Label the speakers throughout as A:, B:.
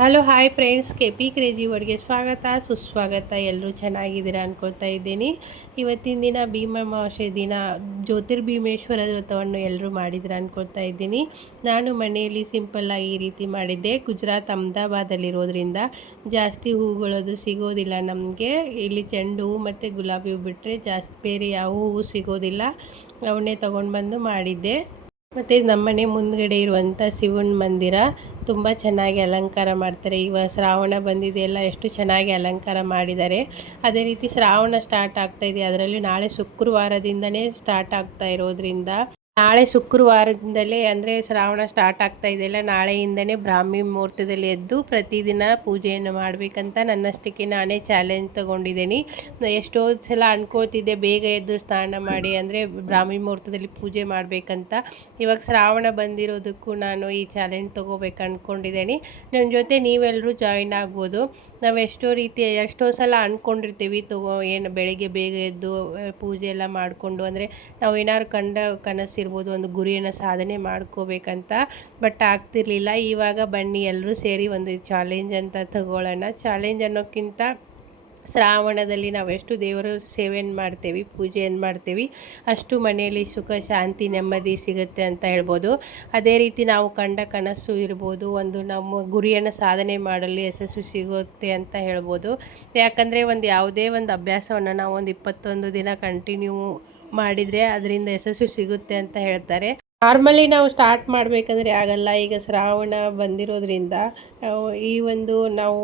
A: Hello, hi friends. K P crazy ವರ್ಡ್ಗೆ ಸ್ವಾಗತ. ಸುಸ್ವಾಗತ. ಎಲ್ಲರೂ ಚೆನ್ನಾಗಿದ್ದೀರಾ ಅನ್ಕೊಳ್ತಾ ಇದ್ದೀನಿ. ಇವತ್ತಿನ ದಿನ ಭೀಮಾಮಾವಾಸ್ಯ ದಿನ. ಜ್ಯೋತಿರ್ಭೀಮೇಶ್ವರ ವ್ರತವನ್ನು ಎಲ್ಲರೂ ಮಾಡಿದ್ರೆ ಅನ್ಕೊಳ್ತಾ ಇದ್ದೀನಿ. ನಾನು ಮನೆಯಲ್ಲಿ ಸಿಂಪಲ್ಲಾಗಿ ಈ ರೀತಿ ಮಾಡಿದ್ದೆ. ಗುಜರಾತ್ ಅಹಮದಾಬಾದಲ್ಲಿರೋದ್ರಿಂದ ಜಾಸ್ತಿ ಹೂಗಳದು ಸಿಗೋದಿಲ್ಲ ನಮಗೆ. ಇಲ್ಲಿ ಚೆಂಡು ಹೂವು ಮತ್ತು ಗುಲಾಬಿ ಹೂ ಬಿಟ್ಟರೆ ಜಾಸ್ತಿ ಬೇರೆ ಯಾವ ಹೂವು ಸಿಗೋದಿಲ್ಲ. ಅವನ್ನೇ ತೊಗೊಂಡು ಬಂದು ಮಾಡಿದ್ದೆ. ಮತ್ತು ನಮ್ಮನೆ ಮುಂದ್ಗಡೆ ಇರುವಂಥ ಶಿವನ ಮಂದಿರ ತುಂಬ ಚೆನ್ನಾಗಿ ಅಲಂಕಾರ ಮಾಡ್ತಾರೆ. ಇವಾಗ ಶ್ರಾವಣ ಬಂದಿದೆಯಲ್ಲ ಎಷ್ಟು ಚೆನ್ನಾಗಿ ಅಲಂಕಾರ ಮಾಡಿದ್ದಾರೆ. ಅದೇ ರೀತಿ ಶ್ರಾವಣ ಸ್ಟಾರ್ಟ್ ಆಗ್ತಾ ಇದೆ. ಅದರಲ್ಲಿ ನಾಳೆ ಶುಕ್ರವಾರದಿಂದನೇ ಸ್ಟಾರ್ಟ್ ಆಗ್ತಾ ಇರೋದ್ರಿಂದ ನಾಳೆ ಶುಕ್ರವಾರದಿಂದಲೇ, ಅಂದರೆ ಶ್ರಾವಣ ಸ್ಟಾರ್ಟ್ ಆಗ್ತಾ ಇದೆಯಲ್ಲ ನಾಳೆಯಿಂದನೇ ಬ್ರಾಹ್ಮಿ ಮುಹೂರ್ತದಲ್ಲಿ ಎದ್ದು ಪ್ರತಿದಿನ ಪೂಜೆಯನ್ನು ಮಾಡಬೇಕಂತ ನನ್ನಷ್ಟಕ್ಕೆ ನಾನೇ ಚಾಲೆಂಜ್ ತೊಗೊಂಡಿದ್ದೀನಿ. ಎಷ್ಟೋ ಸಲ ಅನ್ಕೋತಿದ್ದೆ ಬೇಗ ಎದ್ದು ಸ್ನಾನ ಮಾಡಿ, ಅಂದರೆ ಬ್ರಾಹ್ಮಿ ಮುಹೂರ್ತದಲ್ಲಿ ಪೂಜೆ ಮಾಡಬೇಕಂತ. ಇವಾಗ ಶ್ರಾವಣ ಬಂದಿರೋದಕ್ಕೂ ನಾನು ಈ ಚಾಲೆಂಜ್ ತೊಗೋಬೇಕು ಅಂದ್ಕೊಂಡಿದ್ದೀನಿ ನನ್ನ ಜೊತೆ ನೀವೆಲ್ಲರೂ ಜಾಯಿನ್ ಆಗ್ಬೋದು. ನಾವು ಎಷ್ಟೋ ರೀತಿ, ಎಷ್ಟೋ ಸಲ ಅಂದ್ಕೊಂಡಿರ್ತೀವಿ ತಗೋ, ಏನು ಬೆಳಗ್ಗೆ ಬೇಗ ಎದ್ದು ಪೂಜೆ ಎಲ್ಲ ಮಾಡಿಕೊಂಡು, ಅಂದರೆ ನಾವು ಏನಾದ್ರು ಕಂಡ ಕನಸಿರ್ಬೋದು. ಒಂದು ಗುರಿಯನ್ನು ಸಾಧನೆ ಮಾಡ್ಕೋಬೇಕಂತ, ಬಟ್ ಆಗ್ತಿರ್ಲಿಲ್ಲ. ಇವಾಗ ಬನ್ನಿ ಎಲ್ಲರೂ ಸೇರಿ ಒಂದು ಚಾಲೆಂಜ್ ಅಂತ ತಗೊಳ್ಳೋಣ. ಚಾಲೆಂಜ್ ಅನ್ನೋಕ್ಕಿಂತ ಶ್ರಾವಣದಲ್ಲಿ ನಾವು ಎಷ್ಟು ದೇವರ ಸೇವೆಯನ್ನು ಮಾಡ್ತೇವೆ, ಪೂಜೆಯನ್ನು ಮಾಡ್ತೇವೆ, ಅಷ್ಟು ಮನೆಯಲ್ಲಿ ಸುಖ, ಶಾಂತಿ, ನೆಮ್ಮದಿ ಸಿಗುತ್ತೆ ಅಂತ ಹೇಳ್ಬೋದು. ಅದೇ ರೀತಿ ನಾವು ಕಂಡ ಕನಸು ಇರ್ಬೋದು, ಒಂದು ನಮ್ಮ ಗುರಿಯನ್ನು ಸಾಧನೆ ಮಾಡಲು ಯಶಸ್ಸು ಸಿಗುತ್ತೆ ಅಂತ ಹೇಳ್ಬೋದು. ಯಾಕಂದರೆ ಒಂದು ಯಾವುದೇ ಒಂದು ಅಭ್ಯಾಸವನ್ನು ನಾವು ಒಂದು ಇಪ್ಪತ್ತೊಂದು ದಿನ ಕಂಟಿನ್ಯೂ ಮಾಡಿದರೆ ಅದರಿಂದ ಯಶಸ್ಸು ಸಿಗುತ್ತೆ ಅಂತ ಹೇಳ್ತಾರೆ. ನಾರ್ಮಲಿ ನಾವು ಸ್ಟಾರ್ಟ್ ಮಾಡಬೇಕಂದ್ರೆ ಆಗಲ್ಲ. ಈಗ ಶ್ರಾವಣ ಬಂದಿರೋದ್ರಿಂದ ಈ ಒಂದು ನಾವು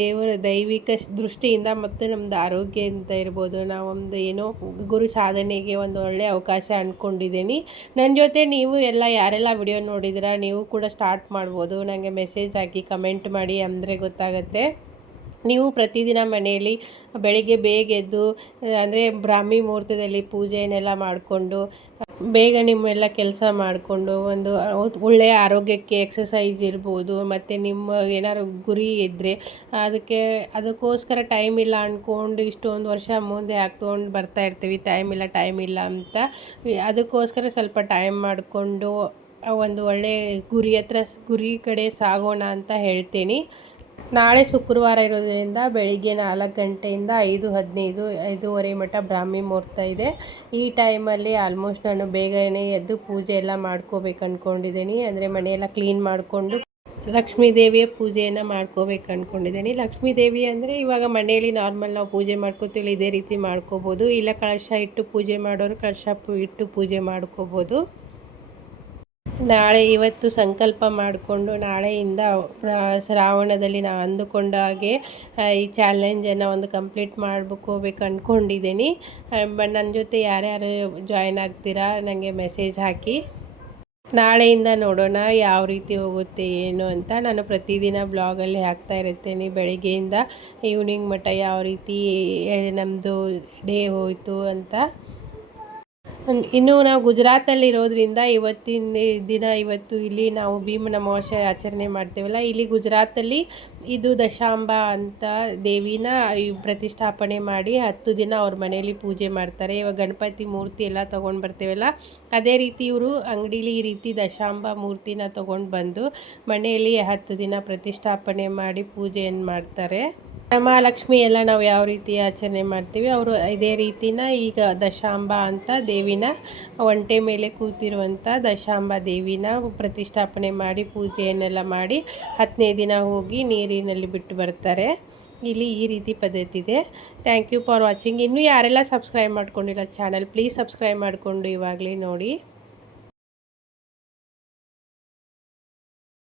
A: ದೇವರ ದೈವಿಕ ದೃಷ್ಟಿಯಿಂದ ಮತ್ತು ನಮ್ಮದು ಆರೋಗ್ಯ ಅಂತ ಇರ್ಬೋದು. ನಾವೊಂದು ಏನೋ ಗುರು ಸಾಧನೆಗೆ ಒಂದು ಒಳ್ಳೆಯ ಅವಕಾಶ ಅಂದ್ಕೊಂಡಿದ್ದೀನಿ ನನ್ನ ಜೊತೆ ನೀವು ಎಲ್ಲ ಯಾರೆಲ್ಲ ವಿಡಿಯೋ ನೋಡಿದಿರ ನೀವು ಕೂಡ ಸ್ಟಾರ್ಟ್ ಮಾಡ್ಬೋದು. ನನಗೆ ಮೆಸೇಜ್ ಹಾಕಿ ಕಮೆಂಟ್ ಮಾಡಿ, ಅಂದರೆ ಗೊತ್ತಾಗುತ್ತೆ. ನೀವು ಪ್ರತಿದಿನ ಮನೆಯಲ್ಲಿ ಬೆಳಿಗ್ಗೆ ಬೇಗ ಎದ್ದು ಅಂದರೆ ಬ್ರಾಹ್ಮಿ ಮುಹೂರ್ತದಲ್ಲಿ ಪೂಜೆಯನ್ನೆಲ್ಲ ಮಾಡಿಕೊಂಡು, ಬೇಗ ನಿಮ್ಮೆಲ್ಲ ಕೆಲಸ ಮಾಡಿಕೊಂಡು ಒಂದು ಒಳ್ಳೆಯ ಆರೋಗ್ಯಕ್ಕೆ ಎಕ್ಸಸೈಸ್ ಇರ್ಬೋದು, ಮತ್ತು ನಿಮ್ಮ ಏನಾದ್ರು ಗುರಿ ಇದ್ದರೆ ಅದಕ್ಕೆ, ಅದಕ್ಕೋಸ್ಕರ ಟೈಮ್ ಇಲ್ಲ ಅಂದ್ಕೊಂಡು ಇಷ್ಟೊಂದು ವರ್ಷ ಮುಂದೆ ಹಾಕ್ಕೊಂಡು ಬರ್ತಾ ಇರ್ತೀವಿ. ಟೈಮ್ ಇಲ್ಲ ಟೈಮ್ ಇಲ್ಲ ಅಂತ. ಅದಕ್ಕೋಸ್ಕರ ಸ್ವಲ್ಪ ಟೈಮ್ ಮಾಡಿಕೊಂಡು ಒಂದು ಒಳ್ಳೆಯ ಗುರಿ ಹತ್ರ, ಗುರಿ ಕಡೆ ಸಾಗೋಣ ಅಂತ ಹೇಳ್ತೀನಿ. ನಾಳೆ ಶುಕ್ರವಾರ ಇರೋದ್ರಿಂದ ಬೆಳಿಗ್ಗೆ ನಾಲ್ಕು ಗಂಟೆಯಿಂದ ಐದು ಹದಿನೈದು, ಐದೂವರೆ ಮಠ ಬ್ರಾಹ್ಮಿ ಮುಹೂರ್ತ ಇದೆ. ಈ ಟೈಮಲ್ಲಿ ಆಲ್ಮೋಸ್ಟ್ ನಾನು ಬೇಗನೆ ಎದ್ದು ಪೂಜೆ ಎಲ್ಲ ಮಾಡ್ಕೋಬೇಕು ಅಂದ್ಕೊಂಡಿದ್ದೀನಿ ಅಂದರೆ ಮನೆಯೆಲ್ಲ ಕ್ಲೀನ್ ಮಾಡಿಕೊಂಡು ಲಕ್ಷ್ಮೀ ದೇವಿಯ ಪೂಜೆಯನ್ನು ಮಾಡ್ಕೋಬೇಕು ಅಂದ್ಕೊಂಡಿದ್ದೀನಿ ಲಕ್ಷ್ಮೀ ದೇವಿ ಅಂದರೆ ಇವಾಗ ಮನೆಯಲ್ಲಿ ನಾರ್ಮಲ್ ನಾವು ಪೂಜೆ ಮಾಡ್ಕೋತೀವಿ ಇದೇ ರೀತಿ ಮಾಡ್ಕೋಬೋದು. ಇಲ್ಲ ಕಳಶ ಇಟ್ಟು ಪೂಜೆ ಮಾಡೋರು ಕಳಶ ಇಟ್ಟು ಪೂಜೆ ಮಾಡ್ಕೋಬೋದು. ನಾಳೆ ಇವತ್ತು ಸಂಕಲ್ಪ ಮಾಡಿಕೊಂಡು ನಾಳೆಯಿಂದ ಶ್ರಾವಣದಲ್ಲಿ ನಾನು ಅಂದುಕೊಂಡ ಹಾಗೆ ಈ ಚಾಲೆಂಜನ್ನು ಒಂದು ಕಂಪ್ಲೀಟ್ ಮಾಡ್ಬೇಕು ಅಂದ್ಕೊಂಡಿದ್ದೀನಿ ಬಟ್ ನನ್ನ ಜೊತೆ ಯಾರ್ಯಾರು ಜಾಯ್ನ್ ಆಗ್ತೀರಾ ನನಗೆ ಮೆಸೇಜ್ ಹಾಕಿ. ನಾಳೆಯಿಂದ ನೋಡೋಣ ಯಾವ ರೀತಿ ಹೋಗುತ್ತೆ ಏನು ಅಂತ. ನಾನು ಪ್ರತಿದಿನ ಬ್ಲಾಗಲ್ಲಿ ಹಾಕ್ತಾ ಇರುತ್ತೇನೆ. ಬೆಳಗ್ಗೆಯಿಂದ ಈವ್ನಿಂಗ್ ಮಟ್ಟ ಯಾವ ರೀತಿ ನಮ್ಮದು ಡೇ ಹೋಯಿತು ಅಂತ. ಇನ್ನು ನಾವು ಗುಜರಾತಲ್ಲಿ ಇರೋದ್ರಿಂದ ಇವತ್ತಿನ ದಿನ ಇವತ್ತು ಇಲ್ಲಿ ನಾವು ಭೀಮನ ಅಮಾವಾಸ್ಯೆ ಆಚರಣೆ ಮಾಡ್ತೇವಲ್ಲ, ಇಲ್ಲಿ ಗುಜರಾತಲ್ಲಿ ಇದು ದಶಾಂಬ ಅಂತ ದೇವಿನ ಪ್ರತಿಷ್ಠಾಪನೆ ಮಾಡಿ ಹತ್ತು ದಿನ ಅವ್ರ ಮನೆಯಲ್ಲಿ ಪೂಜೆ ಮಾಡ್ತಾರೆ. ಇವಾಗ ಗಣಪತಿ ಮೂರ್ತಿ ಎಲ್ಲ ತೊಗೊಂಡು ಬರ್ತೇವಲ್ಲ, ಅದೇ ರೀತಿ ಇವರು ಅಂಗಡೀಲಿ ಈ ರೀತಿ ದಶಾಂಬ ಮೂರ್ತಿನ ತೊಗೊಂಡು ಬಂದು ಮನೆಯಲ್ಲಿ ಹತ್ತು ದಿನ ಪ್ರತಿಷ್ಠಾಪನೆ ಮಾಡಿ ಪೂಜೆಯನ್ನು ಮಾಡ್ತಾರೆ. ಮಹಾಲಕ್ಷ್ಮಿ ಎಲ್ಲ ನಾವು ಯಾವ ರೀತಿ ಆಚರಣೆ ಮಾಡ್ತೀವಿ, ಅವರು ಇದೇ ರೀತಿನ ಈಗ ದಶಾಂಬ ಅಂತ ದೇವಿನ ಒಂಟೆ ಮೇಲೆ ಕೂತಿರುವಂಥ ದಶಾಂಬ ದೇವಿನ ಪ್ರತಿಷ್ಠಾಪನೆ ಮಾಡಿ, ಪೂಜೆಯನ್ನೆಲ್ಲ ಮಾಡಿ ಹತ್ತನೇ ದಿನ ಹೋಗಿ ನೀರಿನಲ್ಲಿ ಬಿಟ್ಟು ಬರ್ತಾರೆ. ಇಲ್ಲಿ ಈ ರೀತಿ ಪದ್ಧತಿ ಇದೆ. ಥ್ಯಾಂಕ್ ಯು ಫಾರ್ ವಾಚಿಂಗ್ ಇನ್ನೂ ಯಾರೆಲ್ಲ ಸಬ್ಸ್ಕ್ರೈಬ್ ಮಾಡ್ಕೊಂಡಿಲ್ಲ ಚಾನಲ್ ಪ್ಲೀಸ್ ಸಬ್ಸ್ಕ್ರೈಬ್ ಮಾಡಿಕೊಂಡು ಇವಾಗಲೇ ನೋಡಿ.